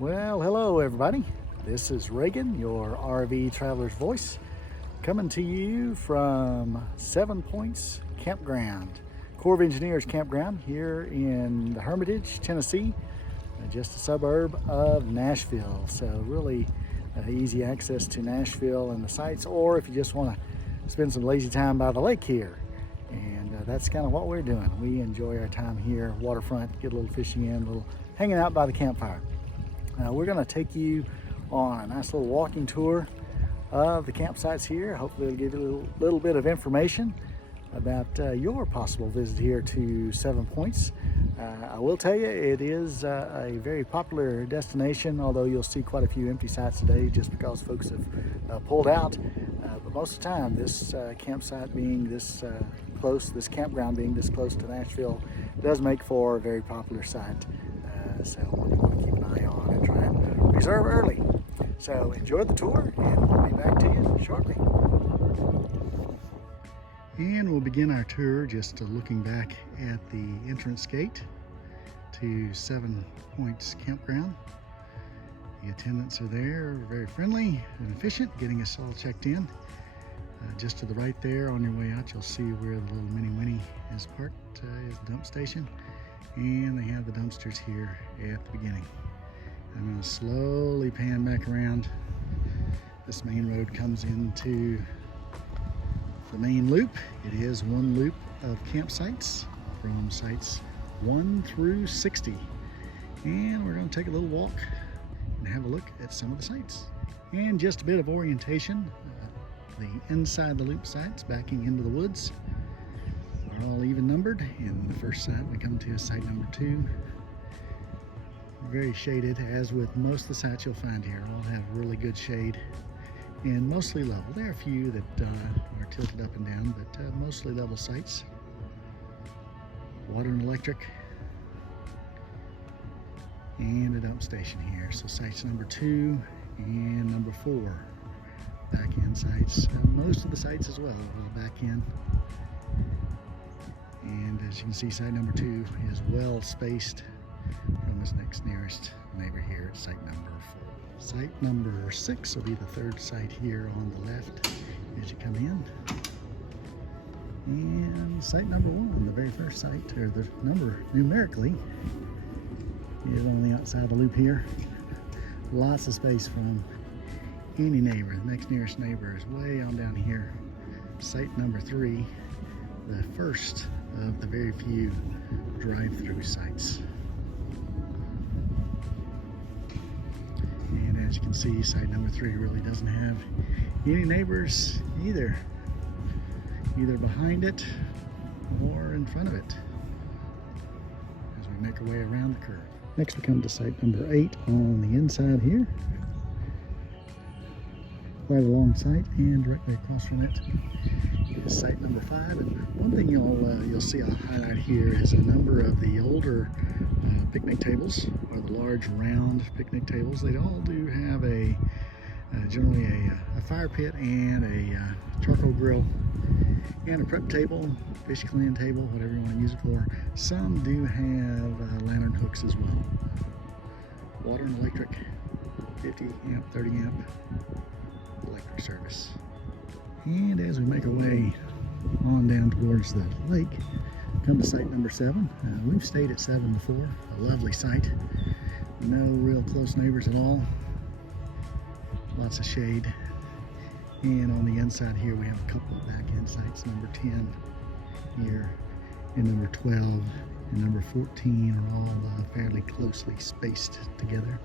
Well, hello everybody. This is Reagan, your RV traveler's voice, coming to you from 7 Points Campground, Corps of Engineers Campground here in the Hermitage, Tennessee, just a suburb of Nashville. So really easy access to Nashville and the sites, or if you just want to spend some lazy time by the lake here. And that's kind of what we're doing. We enjoy our time here, waterfront, get a little fishing in, a little hanging out by the campfire. We're going to take you on a nice little walking tour of the campsites here. Hopefully it'll give you a little bit of information about your possible visit here to 7 Points. I will tell you it is a very popular destination, although you'll see quite a few empty sites today just because folks have pulled out. But most of the time, this campsite being this close, this campground being this close to Nashville, does make for a very popular site. So one you want to keep an eye on and try and reserve early. So enjoy the tour, and we'll be back to you shortly. And we'll begin our tour just looking back at the entrance gate to 7 Points Campground. The attendants are there, very friendly and efficient, getting us all checked in. Just to the right there, on your way out, you'll see where the little Mini Winnie is parked, is the dump station. And they have the dumpsters here at the beginning. I'm going to slowly pan back around. This main road comes into the main loop. It is one loop of campsites from sites 1 through 60. And we're going to take a little walk and have a look at some of the sites. And just a bit of orientation. The inside the loop sites backing into the woods are all even numbered. In the first site we come to site number 2. Very shaded, as with most of the sites you'll find here. All have really good shade and mostly level. There are a few that are tilted up and down, but mostly level sites. Water and electric, and a dump station here. So sites number 2 and number 4, back in sites. Most of the sites as well are back in. And as you can see, site number 2 is well spaced from its next nearest neighbor here at site number 4. Site number 6 will be the third site here on the left as you come in. And site number 1, the very first site, or the number numerically, is on the outside of the loop here. Lots of space from any neighbor. The next nearest neighbor is way on down here. Site number 3, the first of the very few drive-through sites. And as you can see, site number 3 really doesn't have any neighbors either behind it or in front of it as we make our way around the curve. Next we come to site number 8 on the inside here. Quite a long site, and directly across from it is site number 5. And one thing you'll see I'll highlight here is a number of the older picnic tables, or the large round picnic tables. They all do have generally a fire pit and a charcoal grill and a prep table, fish cleaning table, whatever you want to use it for. Some do have lantern hooks as well. Water and electric, 50 amp, 30 amp electric service. And as we make our way on down towards the lake, come to site number 7. We've stayed at 7 before. A lovely site. No real close neighbors at all. Lots of shade. And on the inside here we have a couple of back end sites. Number 10 here, and number 12 and number 14 are all fairly closely spaced together.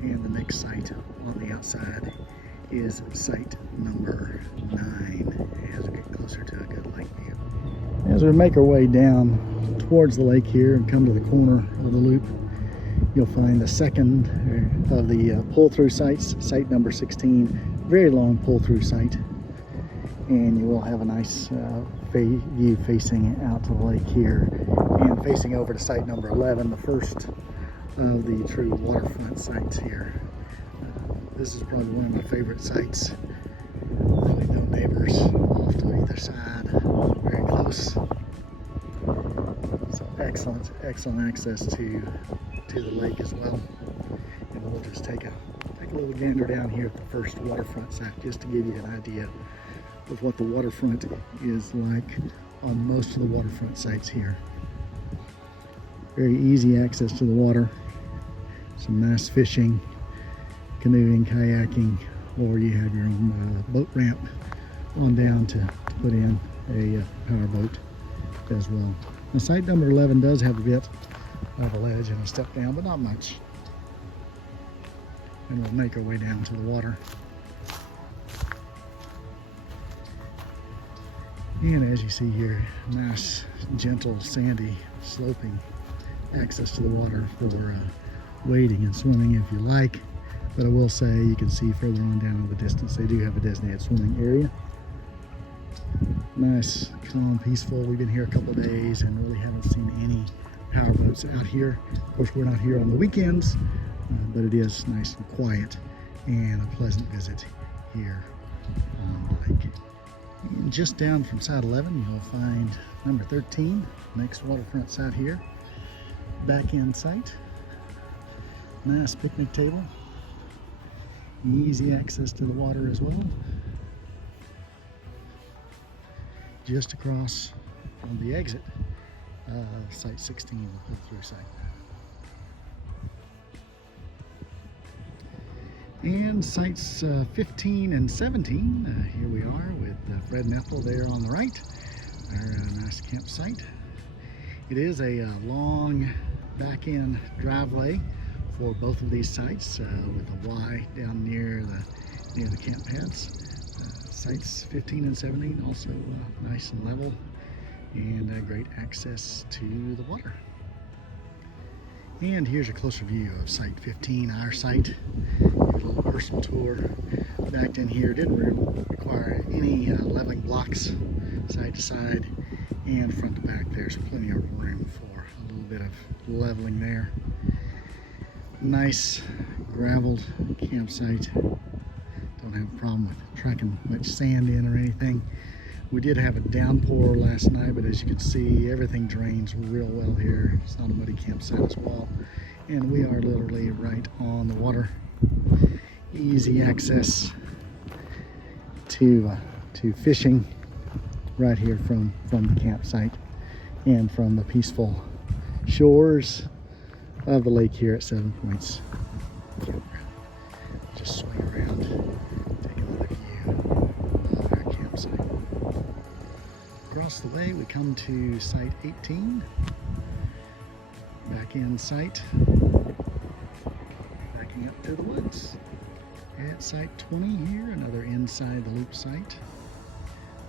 And the next site on the outside is site number 9 as we get closer to a good lake view. As we make our way down towards the lake here and come to the corner of the loop, you'll find the second of the pull-through sites, site number 16. Very long pull-through site, and you will have a nice view facing out to the lake here and facing over to site number 11, the first of the true waterfront sites here. This is probably one of my favorite sites. Really no neighbors off to either side, very close. So excellent access to the lake as well. And we'll just take a little gander down here at the first waterfront site just to give you an idea of what the waterfront is like on most of the waterfront sites here. Very easy access to the water. Some nice fishing, canoeing, kayaking, or you have your own boat ramp on down to put in a power boat as well. Now, site number 11 does have a bit of a ledge and a step down, but not much. And we'll make our way down to the water. And as you see here, nice, gentle, sandy, sloping access to the water for wading and swimming if you like. But I will say, you can see further on down in the distance, they do have a designated swimming area. Nice, calm, peaceful. We've been here a couple of days and really haven't seen any power boats out here. Of course, we're not here on the weekends, but it is nice and quiet and a pleasant visit here on the lake. And just down from site 11, you'll find number 13, next waterfront site here. Back end site. Nice picnic table. Easy access to the water as well. Just across from the exit of site 16, the pull-through site. And sites 15 and 17, here we are with Fred and Ethel there on the right. Our nice campsite. It is a long back-end driveway for both of these sites with a Y down near the camp pads. Sites 15 and 17 also nice and level and great access to the water. And here's a closer view of site 15, our site. Give a little personal tour. Backed in here, didn't require any leveling blocks side to side, and front to back there's plenty of room for a little bit of leveling there. Nice graveled campsite. Don't have a problem with tracking much sand in or anything. We did have a downpour last night, but as you can see, everything drains real well here. It's not a muddy campsite as well. And we are literally right on the water. Easy access to fishing right here from the campsite and from the peaceful shores of the lake here at 7 Points Campground. Just swing around, take another view of our campsite. Across the way we come to site 18, back in site, backing up to the woods. At site 20 here, another inside the loop site.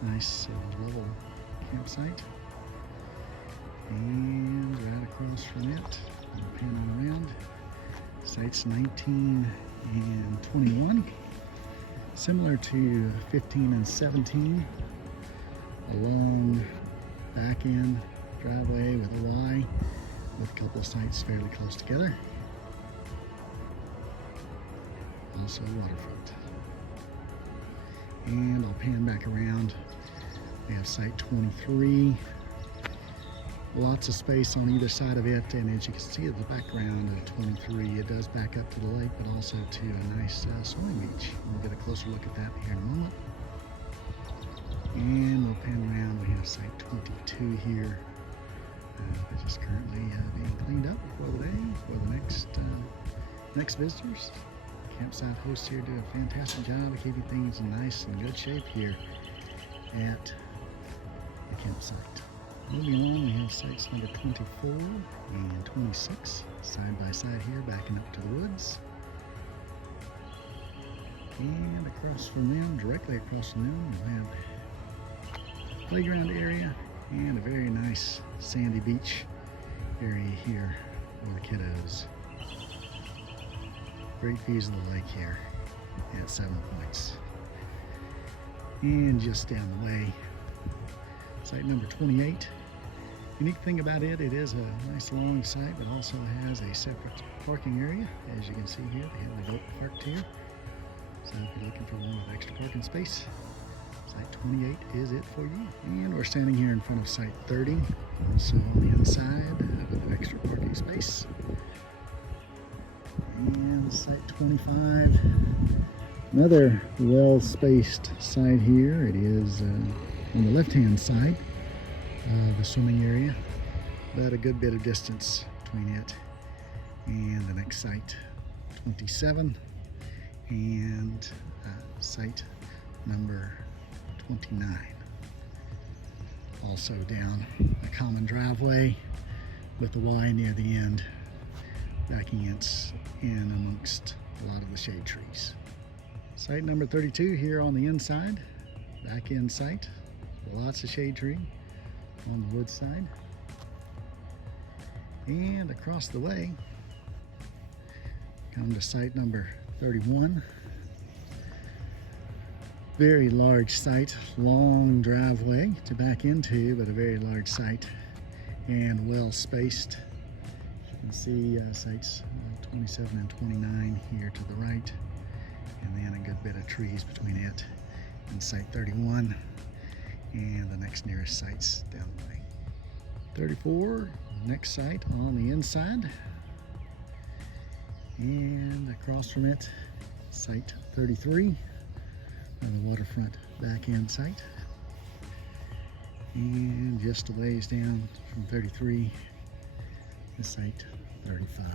Nice level campsite. And right across from it, I'll pan on around, sites 19 and 21. Similar to 15 and 17, a long back end driveway with a Y, with a couple of sites fairly close together. Also waterfront. And I'll pan back around. We have site 23. Lots of space on either side of it, and as you can see at the background of 23, it does back up to the lake, but also to a nice swimming beach. We'll get a closer look at that here in a moment. And we'll pan around. We have site 22 here, which is currently being cleaned up for the day for the next visitors. Campsite hosts here do a fantastic job of keeping things in nice and good shape here at the campsite. Moving on, we have sites number 24 and 26 side by side here, backing up to the woods. And across from them, directly across from them, we have a playground area and a very nice sandy beach area here for the kiddos. Great views of the lake here at 7 Points. And just down the way, site number 28. Unique thing about it, it is a nice long site, but also has a separate parking area. As you can see here, they have the boat parked here. So if you're looking for more of extra parking space, Site 28 is it for you. And we're standing here in front of Site 30, also on the inside with extra parking space. And Site 25, another well-spaced site here. It is on the left-hand side of the swimming area, but a good bit of distance between it and the next site, 27, and site number 29. Also down a common driveway with the Y near the end, backing it in amongst a lot of the shade trees. Site number 32 here on the inside, back end site, lots of shade tree on the wood side. And across the way, come to site number 31. Very large site, long driveway to back into, but a very large site and well spaced. You can see sites 27 and 29 here to the right, and then a good bit of trees between it and site 31 and the next nearest sites down the way. 34, next site on the inside, and across from it, site 33, on the waterfront back end site, and just a ways down from 33 is site 35.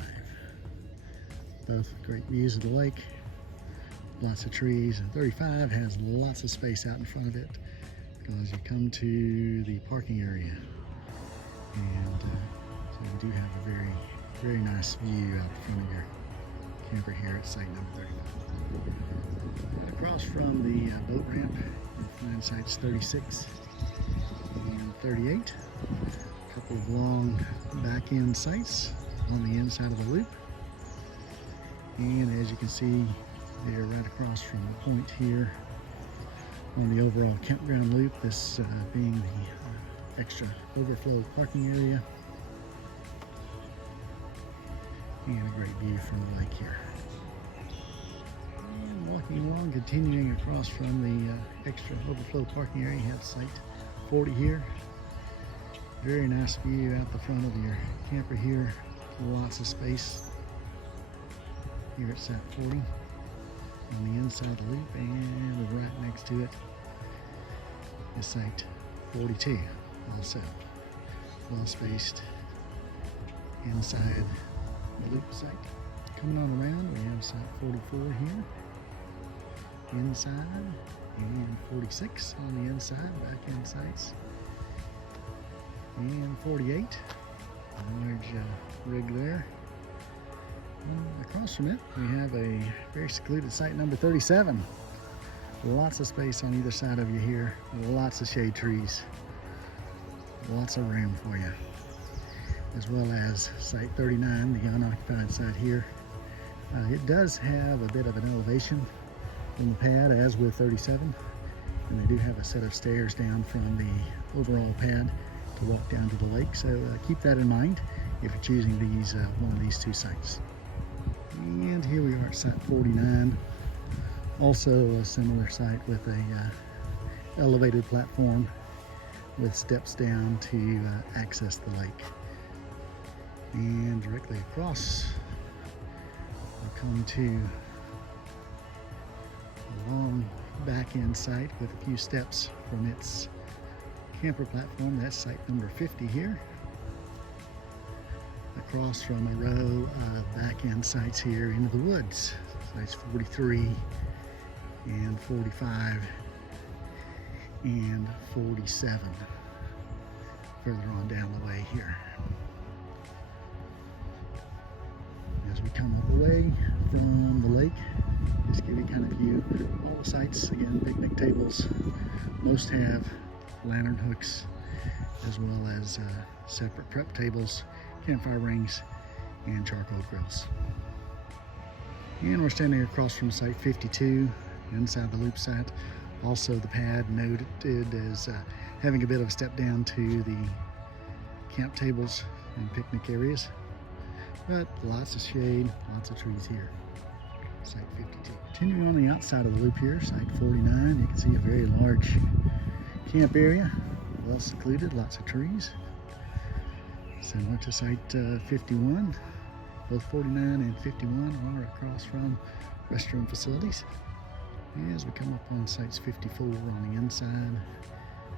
Both great views of the lake, lots of trees, and 35 has lots of space out in front of it because you come to the parking area, and so you do have a very nice view out in front of your camper here at site number 35. Across from the boat ramp, you'll find sites 36 and 38. A couple of long back end sites on the inside of the loop. And as you can see, they're right across from the point here on the overall campground loop, this being the extra overflow parking area. And a great view from the lake here. And walking along, continuing across from the extra overflow parking area, you have site 40 here. Very nice view out the front of your camper here. Lots of space here at site 40 on the inside of the loop, and right next to it is site 42, also well spaced inside the loop site. Coming on around, we have site 44 here inside, and 46 on the inside, back end sites, and 48, a large rig there. Across from it, we have a very secluded site number 37. Lots of space on either side of you here, lots of shade trees, lots of room for you, as well as site 39, the unoccupied site here. It does have a bit of an elevation from the pad, as with 37, and they do have a set of stairs down from the overall pad to walk down to the lake, so keep that in mind if you're choosing one of these two sites. And here we are at site 49, also a similar site with a elevated platform with steps down to access the lake. And directly across, we'll come to a long back end site with a few steps from its camper platform. That's site number 50 here. Across from a row of back end sites here into the woods, sites 43 and 45 and 47 further on down the way here. As we come away from the lake, just give you kind of view all the sites. Again, picnic tables, most have lantern hooks, as well as separate prep tables, campfire rings, and charcoal grills. And we're standing across from site 52 inside the loop site. Also the pad noted as having a bit of a step down to the camp tables and picnic areas, but lots of shade, lots of trees here. site 52. Continuing on the outside of the loop here, site 49, you can see a very large camp area, well secluded, lots of trees. Similar to site 51, both 49 and 51 are across from restroom facilities. As we come up on sites 54 on the inside,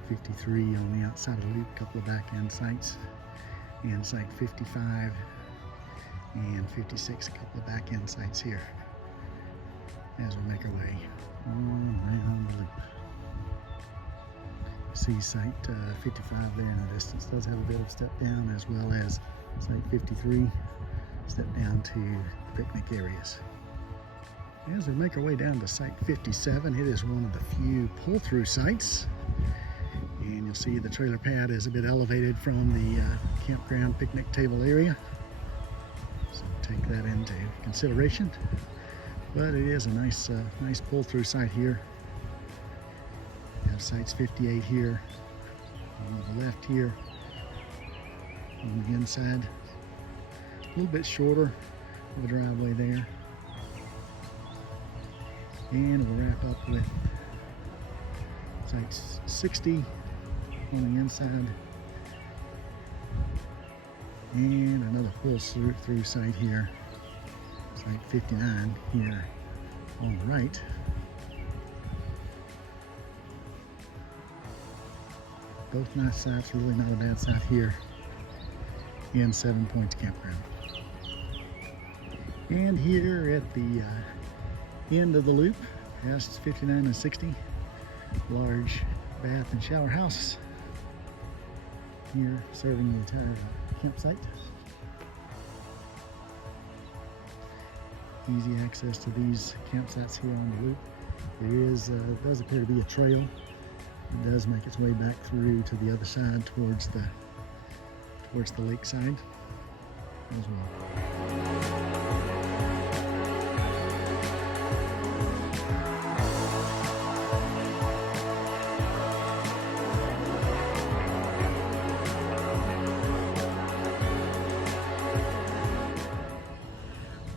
53 on the outside of the loop, a couple of back end sites, and site 55 and 56, a couple of back end sites here as we make our way around the loop. See site 55 there in the distance does have a bit of step down, as well as site 53 step down to the picnic areas. As we make our way down to site 57, it is one of the few pull-through sites, and you'll see the trailer pad is a bit elevated from the campground picnic table area, so take that into consideration. But it is a nice pull-through site here. We have sites 58 here on the left here, on the inside, a little bit shorter of a driveway there. And we'll wrap up with site 60 on the inside, and another pull-through site here, site 59 here on the right. Both nice sites, really not a bad site here in 7 Points Campground. And here at the end of the loop, past 59 and 60, large bath and shower house here serving the entire campsite. Easy access to these campsites here on the loop. There does appear to be a trail. It does make its way back through to the other side towards the lakeside as well.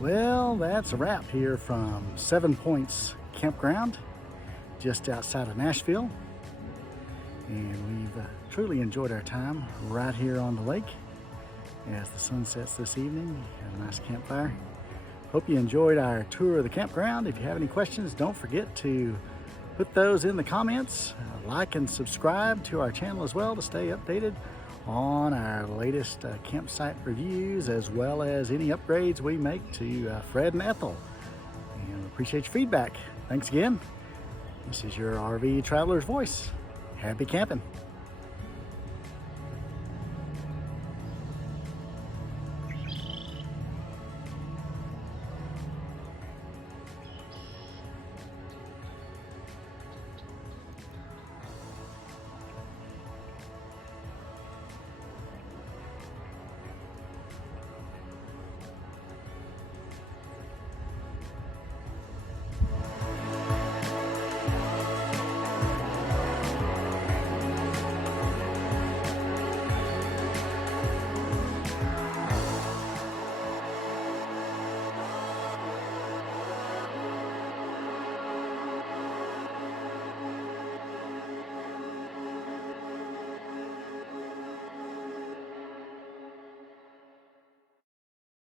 Well, that's a wrap here from 7 Points Campground, just outside of Nashville. And we've truly enjoyed our time right here on the lake as the sun sets this evening. Had a nice campfire. Hope you enjoyed our tour of the campground. If you have any questions, don't forget to put those in the comments. Like and subscribe to our channel as well to stay updated on our latest campsite reviews, as well as any upgrades we make to Fred and Ethel. And we appreciate your feedback. Thanks again. This is your RV Traveler's Voice. Happy camping.